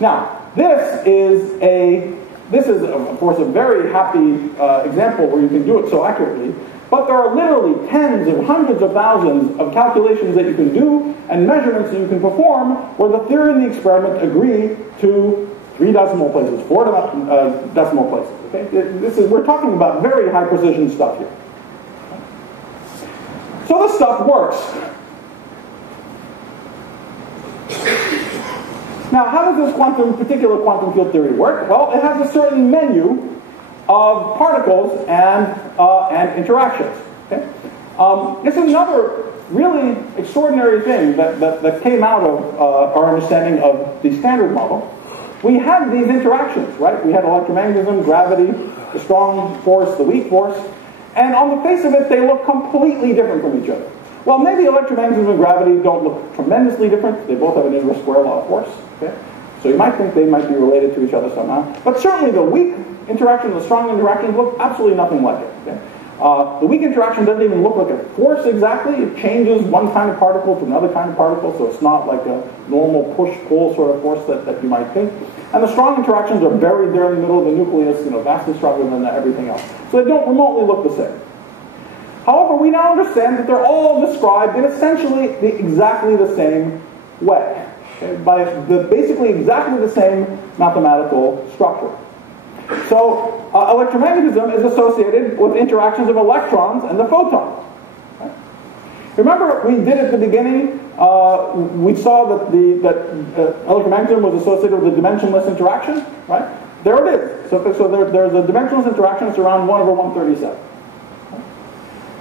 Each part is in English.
Now, this is of course a very happy example where you can do it so accurately, but there are literally tens of hundreds of thousands of calculations that you can do and measurements that you can perform where the theory and the experiment agree to 3 decimal places, 4 decimal places. Okay? We're talking about very high precision stuff here. So this stuff works. Now, how does this particular quantum field theory work? Well, it has a certain menu of particles and interactions. Okay? This is another really extraordinary thing that came out of our understanding of the Standard Model. We had these interactions, right? We had electromagnetism, gravity, the strong force, the weak force, and on the face of it, they look completely different from each other. Well, maybe electromagnetism and gravity don't look tremendously different. They both have an inverse square law of force. Okay? So you might think they might be related to each other somehow. But certainly the weak interaction and the strong interaction look absolutely nothing like it. Okay? The weak interaction doesn't even look like a force exactly. It changes one kind of particle to another kind of particle, so it's not like a normal push-pull sort of force that you might think. And the strong interactions are buried there in the middle of the nucleus, vastly stronger than everything else. So they don't remotely look the same. However, we now understand that they're all described in essentially exactly the same way, okay? By basically exactly the same mathematical structure. So electromagnetism is associated with interactions of electrons and the photon. Okay? Remember, we did at the beginning, we saw that electromagnetism was associated with a dimensionless interaction, right? There it is. So there's a dimensionless interaction. It's around 1 over 137.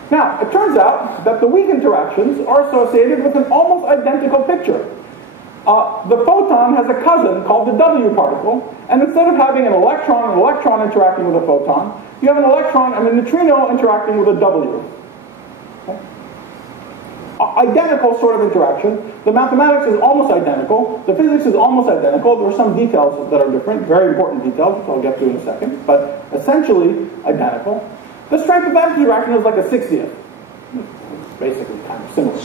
Now, it turns out that the weak interactions are associated with an almost identical picture. The photon has a cousin called the W particle, and instead of having an electron interacting with a photon, you have a neutrino interacting with a W. Okay? Identical sort of interaction. The mathematics is almost identical. The physics is almost identical. There are some details that are different, very important details, which I'll get to in a second, but essentially identical. The strength of that interaction is like a 60th. It's basically kind of similar.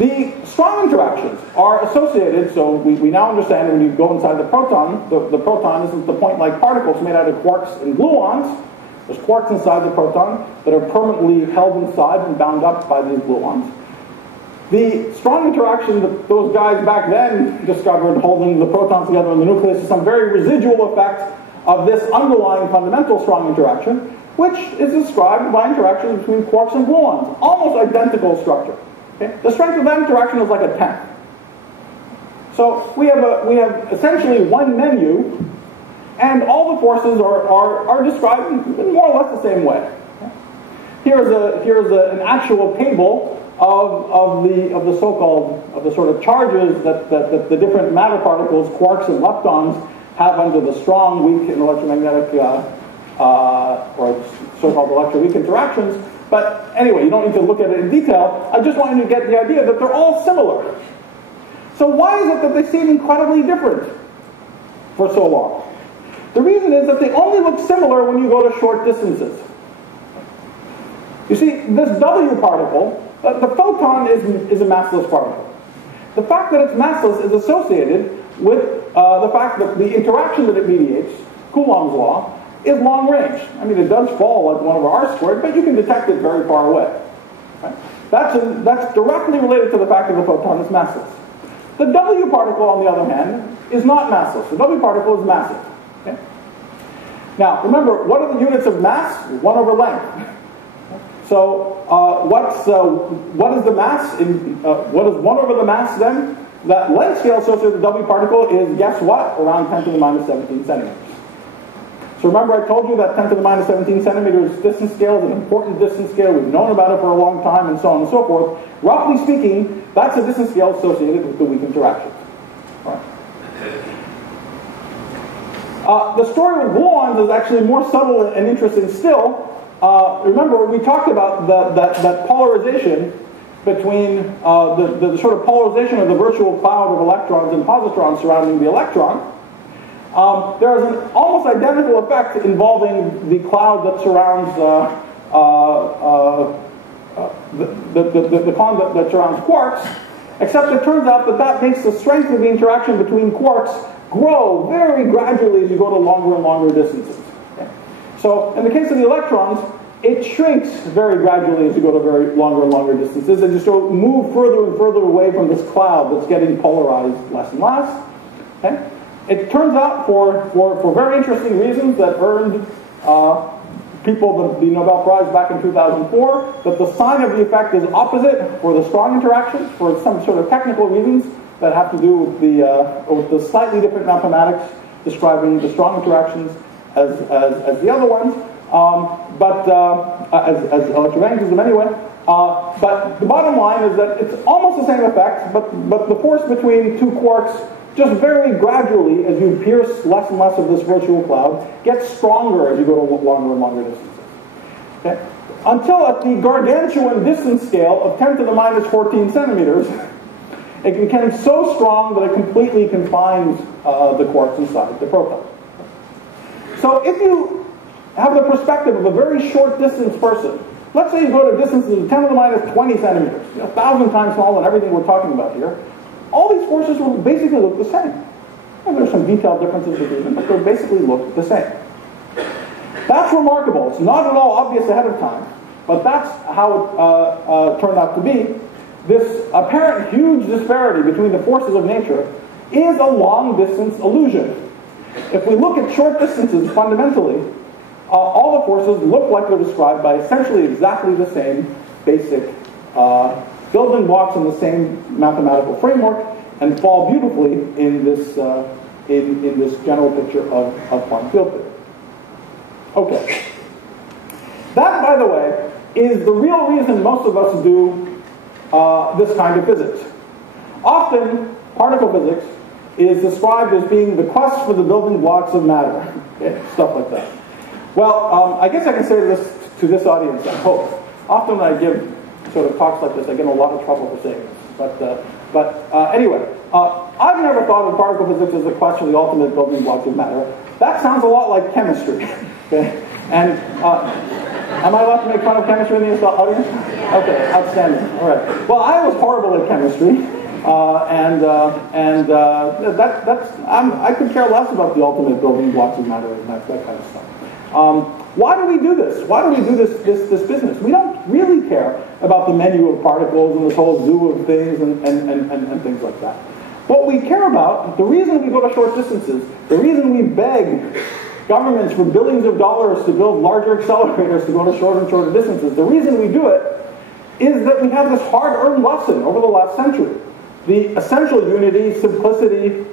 The strong interactions are associated, so we now understand when you go inside the proton, the proton is the point-like particles made out of quarks and gluons. There's quarks inside the proton that are permanently held inside and bound up by these gluons. The strong interaction that those guys back then discovered holding the protons together in the nucleus is some very residual effect of this underlying fundamental strong interaction, which is described by interactions between quarks and gluons. Almost identical structure. Okay? The strength of that interaction is like a 10. So we have essentially one menu, and all the forces are described in more or less the same way. Okay? Here's an actual table of the sort of charges that the different matter particles, quarks and leptons, have under the strong, weak, and electromagnetic, or so-called electroweak interactions. But anyway, you don't need to look at it in detail. I just want you to get the idea that they're all similar. So why is it that they seem incredibly different for so long? The reason is that they only look similar when you go to short distances. You see, this W particle, the photon is a massless particle. The fact that it's massless is associated with the fact that the interaction that it mediates, Coulomb's law, is long range. I mean, it does fall like 1 over r squared, but you can detect it very far away. Right? That's directly related to the fact that the photon is massless. The W particle, on the other hand, is not massless. The W particle is massive. Okay? Now, remember, what are the units of mass? 1 over length. So, what is the mass? What is 1 over the mass then? That length scale associated with the W particle is, guess what? Around 10 to the minus 17 centimeters. So remember I told you that 10 to the minus 17 centimeters distance scale is an important distance scale. We've known about it for a long time and so on and so forth. Roughly speaking, that's a distance scale associated with the weak interactions. All right. The story with gluons is actually more subtle and interesting still. Remember, we talked about that polarization between the sort of polarization of the virtual cloud of electrons and positrons surrounding the electron. There is an almost identical effect involving the cloud that surrounds the cloud that surrounds quarks, Except it turns out that that makes the strength of the interaction between quarks grow very gradually as you go to longer and longer distances. Okay? So in the case of the electrons, it shrinks very gradually as you go to very longer and longer distances, and just move further and further away from this cloud that's getting polarized less and less. Okay? It turns out, for very interesting reasons that earned people the Nobel Prize back in 2004, that the sign of the effect is opposite for the strong interaction, for some sort of technical reasons that have to do with the slightly different mathematics describing the strong interactions as the other ones. As electromagnetism anyway. But the bottom line is that it's almost the same effect, but the force between two quarks just very gradually, as you pierce less and less of this virtual cloud, gets stronger as you go to longer and longer distances. Okay? Until at the gargantuan distance scale of 10 to the minus 14 centimeters, it becomes so strong that it completely confines the quarks inside the proton. So if you have the perspective of a very short distance person, let's say you go to distances of 10 to the minus 20 centimeters, 1,000 times smaller than everything we're talking about here, all these forces will basically look the same. And there's some detailed differences between them, but they basically look the same. That's remarkable. It's not at all obvious ahead of time, but that's how it turned out to be. This apparent huge disparity between the forces of nature is a long-distance illusion. If we look at short distances fundamentally, all the forces look like they're described by essentially exactly the same basic building blocks in the same mathematical framework, and fall beautifully in this general picture of quantum field theory. Okay. That, by the way, is the real reason most of us do this kind of physics. Often, particle physics is described as being the quest for the building blocks of matter. Okay? Stuff like that. Well, I guess I can say this to this audience, I hope. Often when I give sort of talks like this, I get in a lot of trouble for saying this. But anyway, I've never thought of particle physics as the quest for the ultimate building blocks of matter. That sounds a lot like chemistry. Okay? And am I allowed to make fun of chemistry in the audience? Okay, outstanding. All right. Well, I was horrible at chemistry. I could care less about the ultimate building blocks of matter and that kind of stuff. Why do we do this? Why do we do this business? We don't really care about the menu of particles and this whole zoo of things and things like that. What we care about, the reason we go to short distances, the reason we beg governments for billions of dollars to build larger accelerators to go to shorter and shorter distances, the reason we do it is that we have this hard-earned lesson over the last century. The essential unity, simplicity,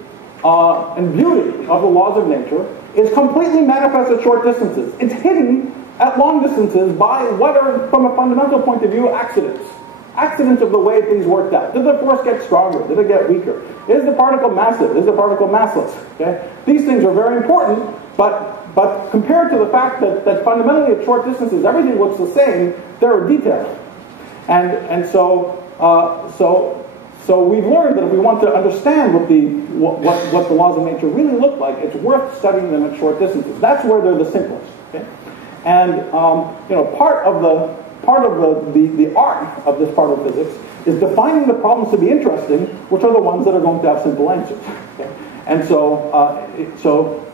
and beauty of the laws of nature is completely manifest at short distances. It's hidden at long distances by what are, from a fundamental point of view, accidents. Accidents of the way things worked out. Did the force get stronger? Did it get weaker? Is the particle massive? Is the particle massless? Okay? These things are very important, but compared to the fact that fundamentally at short distances everything looks the same, there are details. And so we've learned that if we want to understand what the laws of nature really look like, it's worth studying them at short distances. That's where they're the simplest. Okay? And part of the art of this part of physics is defining the problems to be interesting, which are the ones that are going to have simple answers. Okay? And so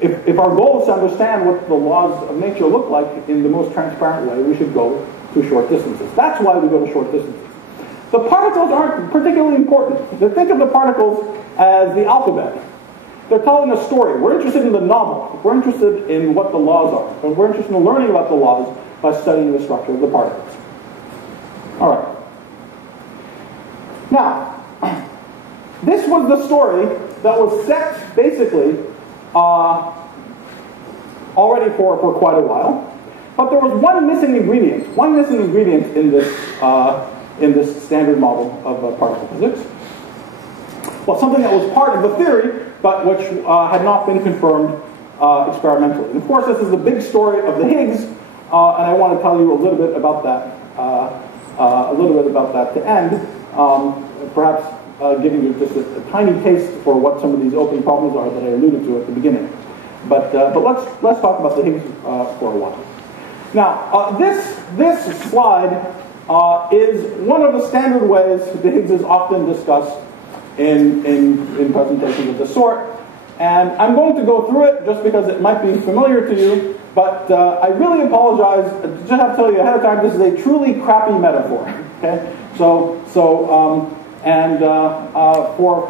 if our goal is to understand what the laws of nature look like in the most transparent way, we should go to short distances. That's why we go to short distances. The particles aren't particularly important. Think of the particles as the alphabet. They're telling a story. We're interested in the novel. We're interested in what the laws are. And we're interested in learning about the laws by studying the structure of the particles. All right. Now, this was the story that was set, basically, already for quite a while. But there was one missing ingredient in this standard model of particle physics. Well, something that was part of the theory, but which had not been confirmed experimentally. And of course, this is the big story of the Higgs, and I want to tell you a little bit about that to end, perhaps giving you just a tiny taste for what some of these open problems are that I alluded to at the beginning. But let's talk about the Higgs for a while. Now, this slide is one of the standard ways the Higgs is often discussed in presentations of this sort. And I'm going to go through it just because it might be familiar to you, but I really apologize. Just have to tell you ahead of time, this is a truly crappy metaphor. Okay? For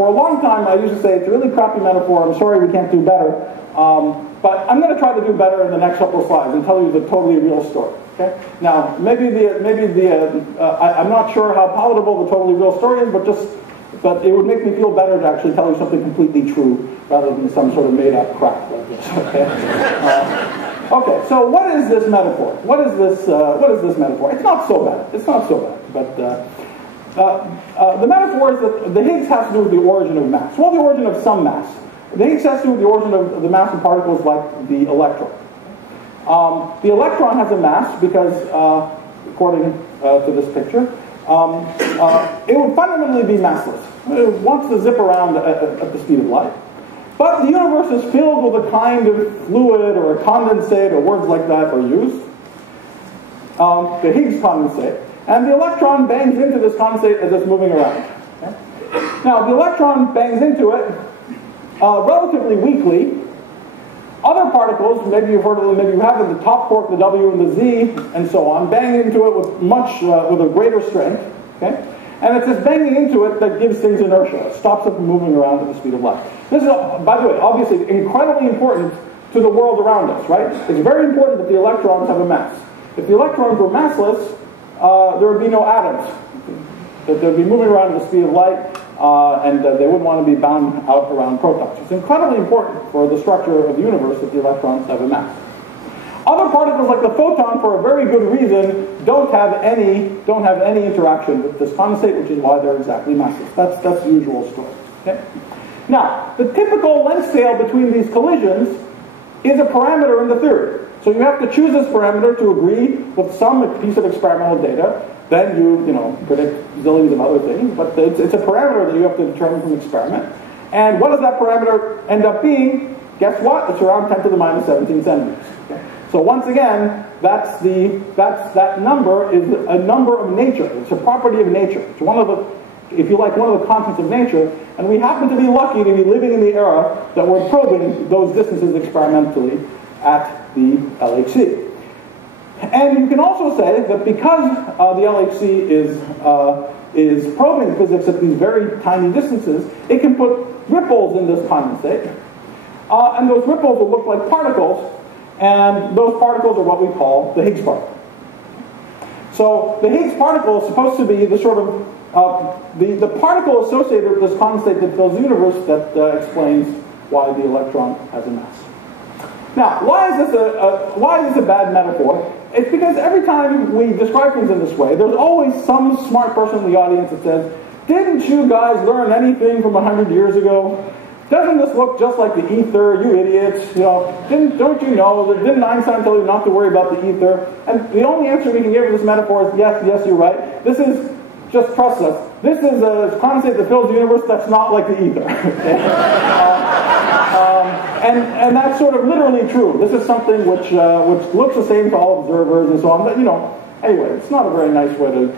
a long time, I used to say it's a really crappy metaphor. I'm sorry we can't do better. But I'm going to try to do better in the next couple of slides and tell you the totally real story. Okay? Now, I'm not sure how palatable the totally real story is, but it would make me feel better to actually tell you something completely true rather than some sort of made-up crap like this. Okay? Okay. So what is this metaphor? What is this metaphor? It's not so bad. It's not so bad. But the metaphor is that the Higgs has to do with the origin of mass. Well, the origin of some mass. The Higgs has to do with the origin of the mass of particles like the electron. The electron has a mass because, according to this picture, it would fundamentally be massless. It wants to zip around at the speed of light. But the universe is filled with a kind of fluid or a condensate, or words like that are used, the Higgs condensate, and the electron bangs into this condensate as it's moving around. Okay? Now, the electron bangs into it relatively weakly. Other particles, maybe you've heard of them, maybe you haven't, the top quark, the W, and the Z, and so on, bang into it with with a greater strength. Okay? And it's this banging into it that gives things inertia. It stops it from moving around at the speed of light. This is, by the way, obviously incredibly important to the world around us, right? It's very important that the electrons have a mass. If the electrons were massless, there would be no atoms. That they'd be moving around at the speed of light, and they wouldn't want to be bound out around protons. It's incredibly important for the structure of the universe that the electrons have a mass. Other particles, like the photon, for a very good reason, don't have any interaction with this condensate, which is why they're exactly massless. That's the usual story. Okay? Now, the typical length scale between these collisions is a parameter in the theory. So you have to choose this parameter to agree with some piece of experimental data. Then you predict zillions of other things, but it's a parameter that you have to determine from experiment. And what does that parameter end up being? Guess what? It's around 10 to the minus 17 centimeters. Okay? So once again, that number is a number of nature. It's a property of nature. It's one of the, if you like, one of the constants of nature. And we happen to be lucky to be living in the era that we're probing those distances experimentally at the LHC. And you can also say that because the LHC is probing physics at these very tiny distances, it can put ripples in this condensate, and those ripples will look like particles, and those particles are what we call the Higgs particle. So the Higgs particle is supposed to be the sort of the particle associated with this condensate that fills the universe that explains why the electron has a mass. Now, why is this a bad metaphor? It's because every time we describe things in this way, there's always some smart person in the audience that says, "Didn't you guys learn anything from 100 years ago? Doesn't this look just like the ether, you idiots? Don't you know that didn't Einstein tell you not to worry about the ether?" And the only answer we can give to this metaphor is yes, you're right. This is just trust us. This is a condensate that fills the universe that's not like the ether. And that's sort of literally true. This is something which looks the same to all observers and so on. But anyway, it's not a very nice way to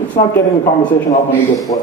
it's not getting the conversation off on a good foot.